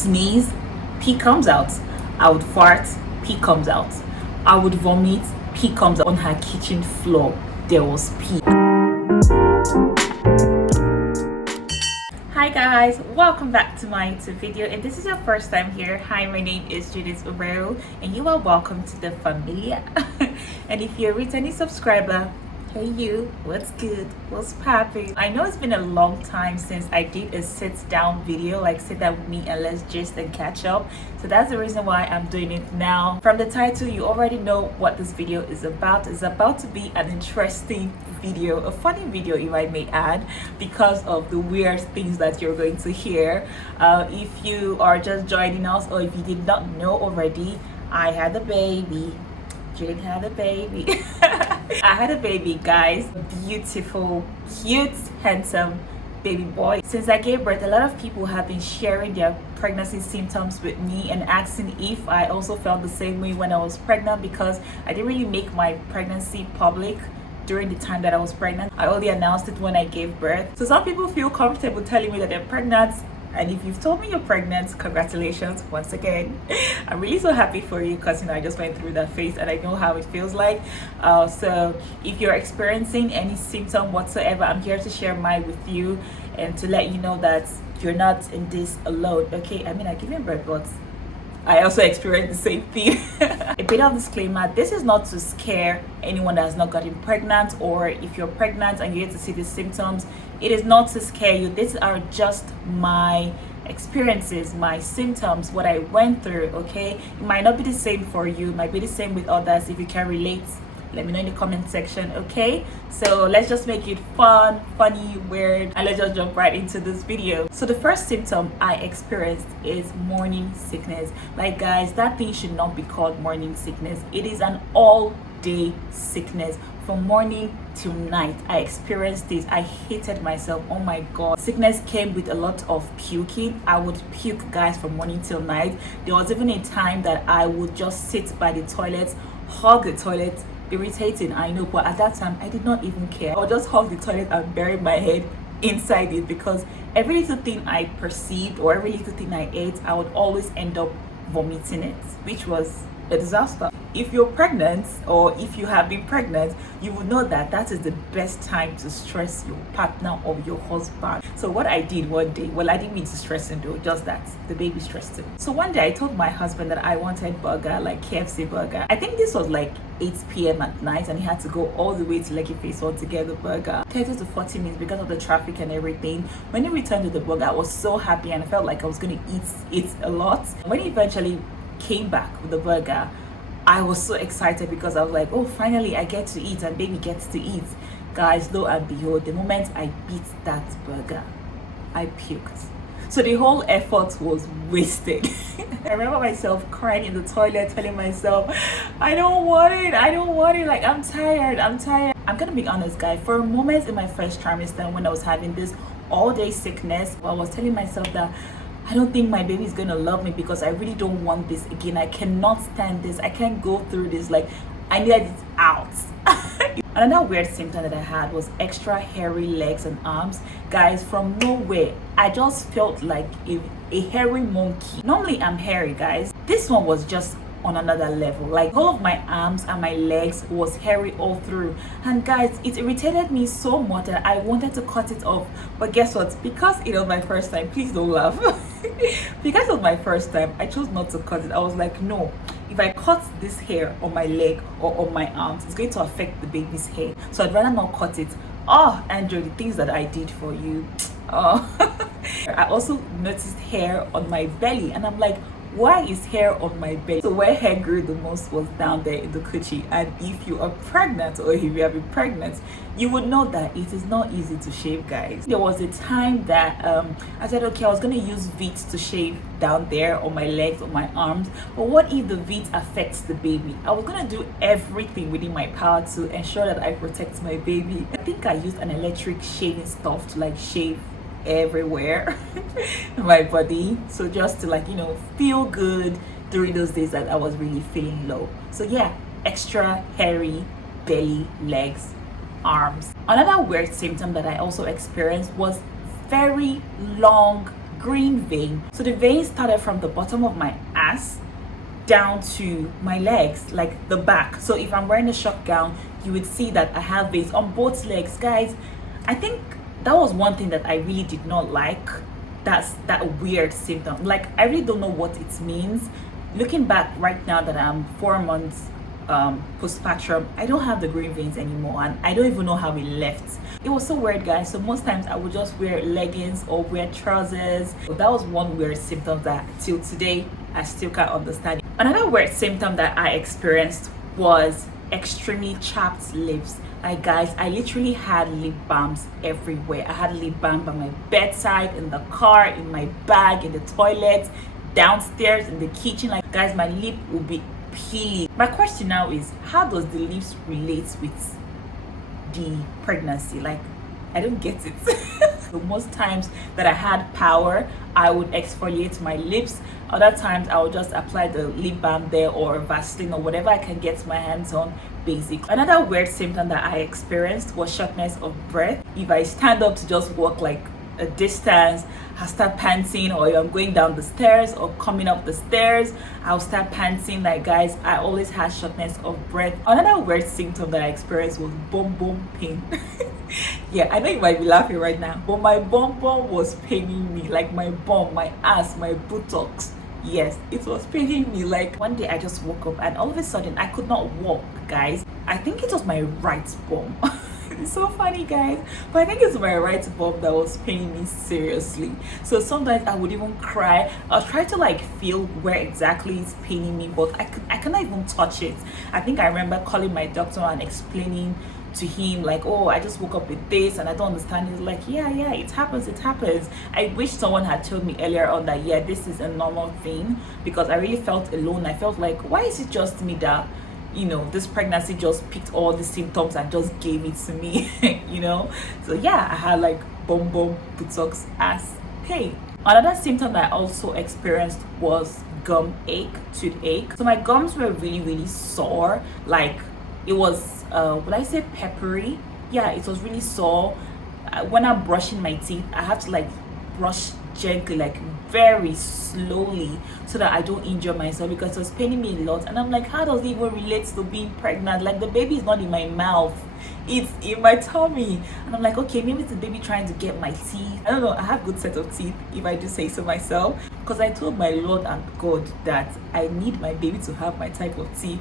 Sneeze, pee comes out. I would fart, pee comes out. I would vomit, pee comes out. On her kitchen floor, there was pee. Hi guys, welcome back to my YouTube video. If this is your first time here, hi, my name is Judith Urevbu and you are welcome to the familia. And if you're a returning subscriber, hey you, what's good, what's popping? I know it's been a long time since I did a sit down video, like sit down with me and let's gist and catch up. So that's the reason why I'm doing it now. From the title, you already know what this video is about. It's about to be an interesting video, a funny video if I may add, because of the weird things that you're going to hear. If you are just joining us or if you did not know already, I had a baby. Judith had a baby. I had a baby, guys. Beautiful, cute, handsome baby boy. Since I gave birth, a lot of people have been sharing their pregnancy symptoms with me and asking if I also felt the same way when I was pregnant, because I didn't really make my pregnancy public during the time that I was pregnant. I only announced it when I gave birth. So some people feel comfortable telling me that they're pregnant. And if you've told me you're pregnant, congratulations once again. I'm really so happy for you because I just went through that phase and I know how it feels like. So if you're experiencing any symptom whatsoever, I'm here to share mine with you and to let you know that you're not in this alone. Okay, I mean, I give you birth, but I also experienced the same thing. A bit of disclaimer, this is not to scare anyone that has not gotten pregnant, or if you're pregnant and you get to see the symptoms, it is not to scare you. These are just my experiences, my symptoms, what I went through, okay? It might not be the same for you, it might be the same with others. If you can relate, let me know in the comment section, okay? So let's just make it fun, funny, weird, and let's just jump right into this video. So the first symptom I experienced is morning sickness. Like, guys, that thing should not be called morning sickness. It is an all-day sickness. From morning till night, I experienced this. I hated myself. Oh my god. Sickness came with a lot of puking. I would puke, guys, from morning till night. There was even a time that I would just sit by the toilet, hug the toilet. Irritating, I know, but at that time I did not even care. I would just hug the toilet and bury my head inside it, because every little thing I perceived or every little thing I ate, I would always end up vomiting it, which was a disaster. If you're pregnant or if you have been pregnant, you would know that that is the best time to stress your partner or your husband. So what I did one day, well, I didn't mean to stress him though, just that the baby stressed him. So one day I told my husband that I wanted burger, like KFC burger. I think this was like 8 p.m. at night, and he had to go all the way to Lekki Phase 1 to get the burger. 30 to 40 minutes because of the traffic and everything. When he returned to the burger, I was so happy and I felt like I was going to eat it a lot. When he eventually came back with the burger, I was so excited because I was like, oh, finally I get to eat and baby gets to eat. Guys, lo and behold, the moment I beat that burger, I puked. So the whole effort was wasted. I remember myself crying in the toilet, telling myself, I don't want it, like I'm tired. I'm gonna be honest, guys, for a moment in my first trimester when I was having this all-day sickness, I was telling myself that I don't think my baby is gonna love me because I really don't want this again. I cannot stand this. I can't go through this. Like, I needed it out. Another weird symptom that I had was extra hairy legs and arms. Guys, from nowhere, I just felt like a hairy monkey. Normally, I'm hairy, guys. This one was just on another level. Like, all of my arms and my legs was hairy all through, and guys, it irritated me so much that I wanted to cut it off. But guess what, because it was my first time, please don't laugh. Because it was my first time, I chose not to cut it. I was like, no, if I cut this hair on my leg or on my arms, it's going to affect the baby's hair, so I'd rather not cut it. Oh, Andrew, the things that I did for you. Oh. I also noticed hair on my belly, and I'm like, why is hair on my belly? So where hair grew the most was down there in the coochie. And if you are pregnant or if you have been pregnant, you would know that it is not easy to shave, guys. There was a time that I said, okay, I was going to use Veet to shave down there on my legs, on my arms. But what if the Veet affects the baby? I was going to do everything within my power to ensure that I protect my baby. I think I used an electric shaving stuff to like shave everywhere in my body, so just to like, you know, feel good during those days that I was really feeling low. So yeah, extra hairy belly, legs, arms. Another weird symptom that I also experienced was very long green vein. So the vein started from the bottom of my ass down to my legs, like the back. So if I'm wearing a short gown, you would see that I have veins on both legs. Guys, I think that was one thing that I really did not like. That's that weird symptom. Like, I really don't know what it means. Looking back right now that I'm 4 months postpartum, I don't have the green veins anymore, and I don't even know how it left. It was so weird, guys. So most times I would just wear leggings or wear trousers. So that was one weird symptom that till today I still can't understand. Another weird symptom that I experienced was extremely chapped lips. Like, guys, I literally had lip balms everywhere. I had lip balm by my bedside, in the car, in my bag, in the toilet, downstairs, in the kitchen. Like, guys, my lip would be peeling. My question now is, how does the lips relate with the pregnancy? Like, I don't get it. So most times that I had power, I would exfoliate my lips. Other times I would just apply the lip balm there, or Vaseline, or whatever I can get my hands on, basic. Another weird symptom that I experienced was shortness of breath. If I stand up to just walk like a distance, I start panting, or I'm going down the stairs or coming up the stairs, I'll start panting. Like, guys, I always had shortness of breath. Another weird symptom that I experienced was bum pain. Yeah, I know you might be laughing right now, but my bum was paining me. Like, my bum, my ass, my buttocks. Yes, it was paining me. Like, one day I just woke up and all of a sudden I could not walk, guys. I think it was my right bum. It's so funny, guys, but I think it's my right bum that was paining me seriously. So sometimes I would even cry. I'll try to like feel where exactly it's paining me, but I cannot even touch it. I think I remember calling my doctor and explaining to him, like, oh, I just woke up with this and I don't understand. He's like, yeah, it happens. I wish someone had told me earlier on that, yeah, this is a normal thing, because I really felt alone. I felt like, why is it just me that, you know, this pregnancy just picked all the symptoms and just gave it to me? You know? So yeah, I had like bum, buttocks, ass pain. Another symptom that I also experienced was gum ache, toothache. So my gums were really sore. Like, it was would I say peppery? Yeah, it was really sore. When I'm brushing my teeth, I have to like brush gently, like very slowly, so that I don't injure myself, because it was paining me a lot. And I'm like, how does it even relate to being pregnant? Like, the baby is not in my mouth, it's in my tummy. And I'm like, okay, maybe it's the baby trying to get my teeth. I don't know, I have good set of teeth, if I do say so myself, because I told my Lord and God that I need my baby to have my type of teeth.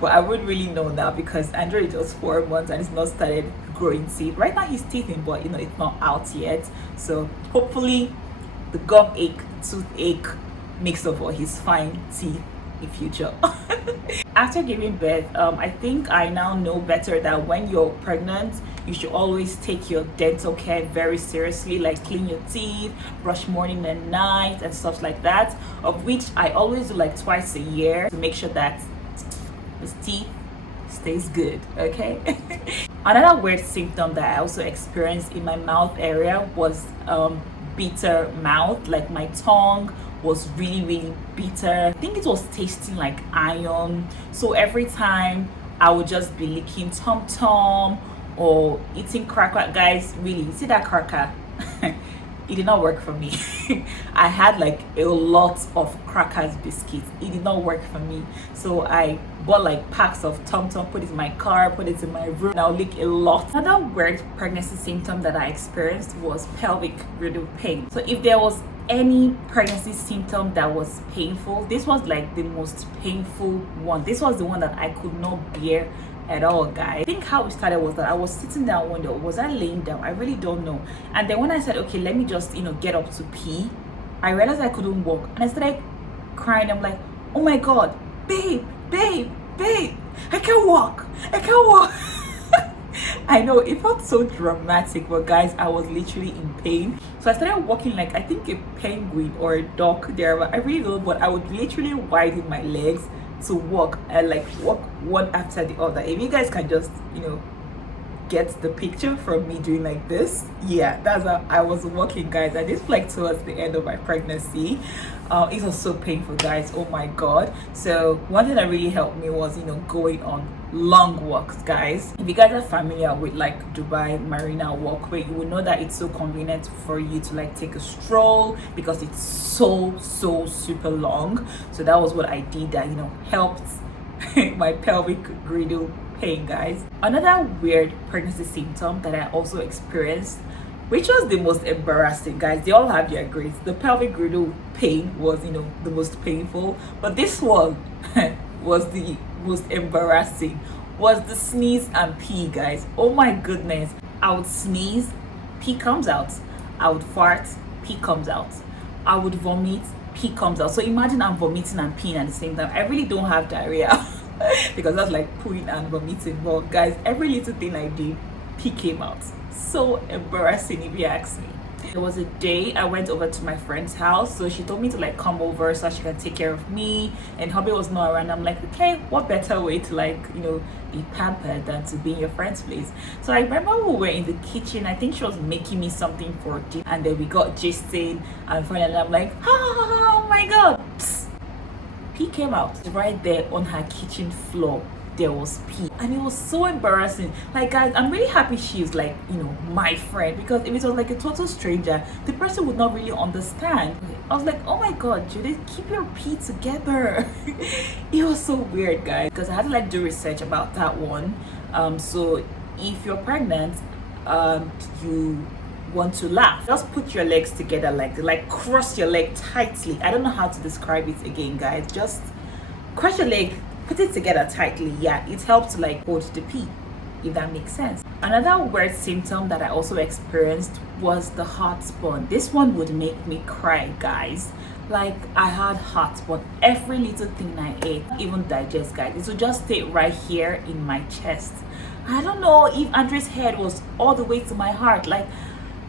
But I wouldn't really know now, because Andrew is just 4 months and he's not started growing teeth. Right now he's teething, but you know, it's not out yet. So hopefully the gum ache, toothache makes up for his fine teeth in future. After giving birth, I think I now know better that when you're pregnant, you should always take your dental care very seriously, like clean your teeth, brush morning and night and stuff like that, of which I always do like twice a year to make sure that his teeth stays good. Okay. Another weird symptom that I also experienced in my mouth area was bitter mouth. Like, my tongue was really bitter. I think it was tasting like iron. So every time I would just be licking tom or eating cracker. Guys, really, see that cracker? It did not work for me. I had like a lot of crackers biscuits. It did not work for me. So I bought like packs of tom, put it in my car, put it in my room, and I'll lick a lot. Another weird pregnancy symptom that I experienced was pelvic girdle pain. So if there was any pregnancy symptom that was painful, this was like the most painful one. This was the one that I could not bear at all, guys. I think how it started was that I was sitting down one day. Was I laying down? I really don't know. And then when I said, okay, let me just, you know, get up to pee, I realized I couldn't walk, and I started crying. I'm like, oh my god, babe, I can't walk. I know it felt so dramatic, but guys, I was literally in pain. So I started walking like, I think a penguin or a duck there, but I really don't know, but I would literally widen my legs to walk, and like walk one after the other. If you guys can just, you know, get the picture from me doing like this, yeah, that's how I was walking, guys. And this like towards the end of my pregnancy. It was so painful, guys. Oh my god. So one thing that really helped me was, going on long walks, guys. If you guys are familiar with like Dubai Marina Walkway, you will know that it's so convenient for you to like take a stroll because it's so super long. So that was what I did that helped my pelvic girdle pain, guys. Another weird pregnancy symptom that I also experienced, which was the most embarrassing, guys. They all have their grades. The pelvic girdle pain was the most painful, but this one was the most embarrassing, was the sneeze and pee, guys. Oh my goodness. I would sneeze, pee comes out. I would fart, pee comes out. I would vomit, pee comes out. So imagine I'm vomiting and peeing at the same time. I really don't have diarrhea because that's like pooing and vomiting, but guys, every little thing I did, pee came out. So embarrassing, if you ask me. There was a day I went over to my friend's house, so she told me to like come over so she can take care of me, and hubby was not around. I'm like, okay, what better way to be pampered than to be in your friend's place? So I remember we were in the kitchen. I think she was making me something for dinner, and then we got gisting, and finally I'm like, oh my god, psst. Pee came out right there on her kitchen floor. There was pee, and it was so embarrassing. Like, guys, I'm really happy she's like my friend, because if it was like a total stranger, the person would not really understand. I was like, oh my god, Judith, keep your pee together. It was so weird, guys, because I had to like do research about that one. So if you're pregnant, you want to laugh, just put your legs together, like cross your leg tightly. I don't know how to describe it again, guys. Just cross your leg, put it together tightly. Yeah, it helps to like hold the pee, if that makes sense. Another weird symptom that I also experienced was the heartburn. This one would make me cry, guys. Like, I had heartburn. Every little thing I ate, even digest, guys, it would just stay right here in my chest. I don't know if Andre's head was all the way to my heart. Like,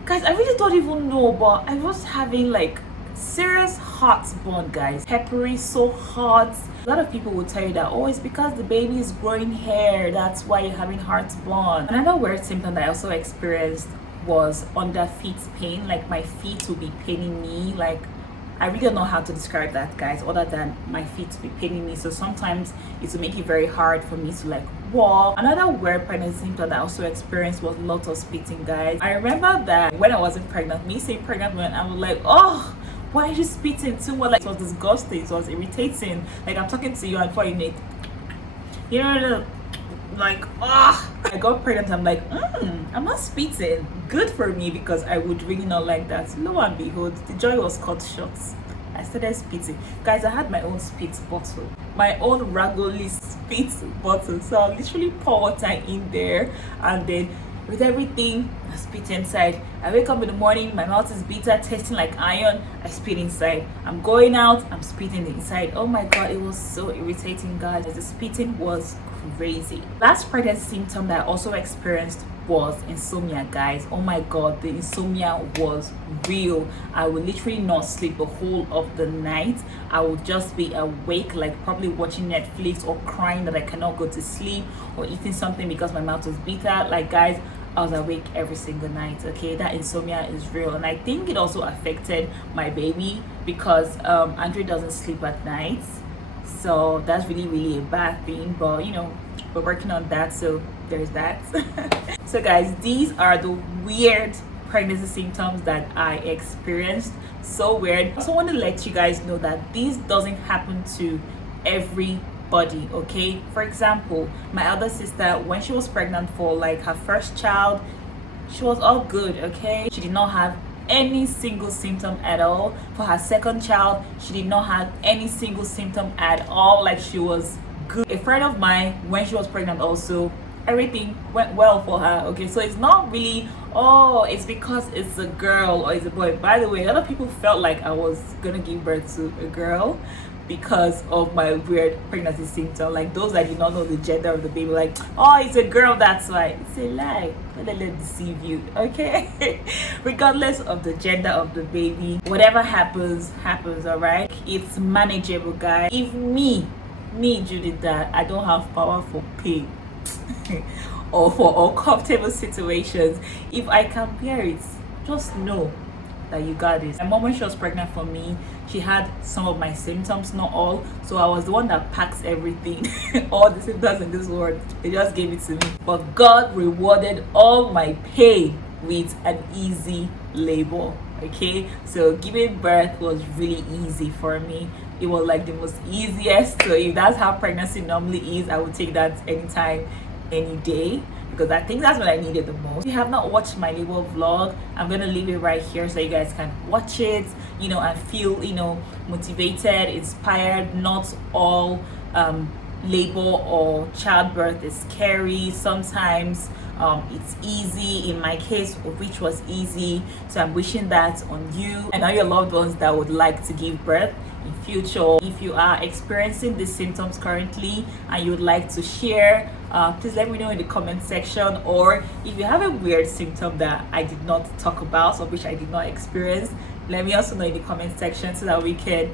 guys, I really don't even know, but I was having like serious heartburn, guys. Peppery, so hot. A lot of people will tell you that, oh, it's because the baby is growing hair, that's why you're having heartburn. Another weird symptom that I also experienced was under feet pain. Like, my feet will be paining me. Like, I really don't know how to describe that, guys, other than my feet will be paining me. So sometimes it will make it very hard for me to like walk. Another weird pregnancy symptom that I also experienced was lot of spitting, guys. I remember that when I wasn't pregnant, me saying pregnant when I was like, oh, why is you spitting too much? Like, it was disgusting, it was irritating. Like, I'm talking to you and for you like, I got pregnant. I'm like, I'm not spitting. Good for me, because I would really not like that. Lo and behold, the joy was cut short. I started spitting, guys. I had my own spit bottle, my own Ragoli spit bottle. So I literally pour water in there, and then with everything, I spit inside. I wake up in the morning, my mouth is bitter, tasting like iron. I spit inside. I'm going out, I'm spitting inside. Oh my god, it was so irritating, guys. The spitting was crazy. Last pregnancy symptom that I also experienced was insomnia, guys. Oh my god, the insomnia was real. I would literally not sleep the whole of the night. I would just be awake, like probably watching Netflix or crying that I cannot go to sleep, or eating something because my mouth was bitter. Like, guys, I was awake every single night. Okay, that insomnia is real, and I think it also affected my baby, because Andre doesn't sleep at night. So that's really a bad thing, but we're working on that, so there's that. So guys, these are the weird pregnancy symptoms that I experienced. So weird. I also want to let you guys know that this doesn't happen to everybody, okay? For example, my other sister, when she was pregnant for like her first child, she was all good, okay? She did not have any single symptom at all. For her second child, she did not have any single symptom at all. Like, she was good. A friend of mine, when she was pregnant also, everything went well for her, okay? So it's not really, oh, it's because it's a girl or it's a boy. By the way, a lot of people felt like I was gonna give birth to a girl because of my weird pregnancy symptom. Like, those that did not know the gender of the baby, like, oh, it's a girl, that's why. It's a lie. Don't let it deceive you, okay? Regardless of the gender of the baby, whatever happens, all right? It's manageable, guys. If me Judith, that I don't have power for pain or for uncomfortable situations, if I can bear it, just know that you got this. My mom, when she was pregnant for me, she had some of my symptoms, not all. So I was the one that packs everything, all the symptoms in this world. They just gave it to me. But God rewarded all my pain with an easy labor. Okay, so giving birth was really easy for me. It was like the most easiest. So if that's how pregnancy normally is, I would take that anytime, any day, because I think that's what I needed the most. If you have not watched my labor vlog, I'm gonna leave it right here so you guys can watch it, and feel, motivated, inspired. Not all labor or childbirth is scary. Sometimes it's easy. In my case, which was easy, so I'm wishing that on you and all your loved ones that would like to give birth in future. If you are experiencing these symptoms currently and you would like to share, please let me know in the comment section. Or if you have a weird symptom that I did not talk about or which I did not experience, let me also know in the comment section so that we can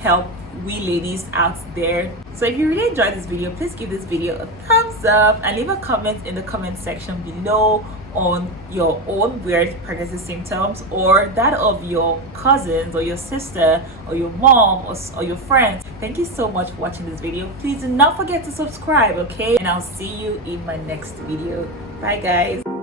help we ladies out there. So if you really enjoyed this video, please give this video a thumbs up and leave a comment in the comment section below on your own weird pregnancy symptoms or that of your cousins or your sister or your mom or your friends. Thank you so much for watching this video. Please do not forget to subscribe, okay? And I'll see you in my next video. Bye guys.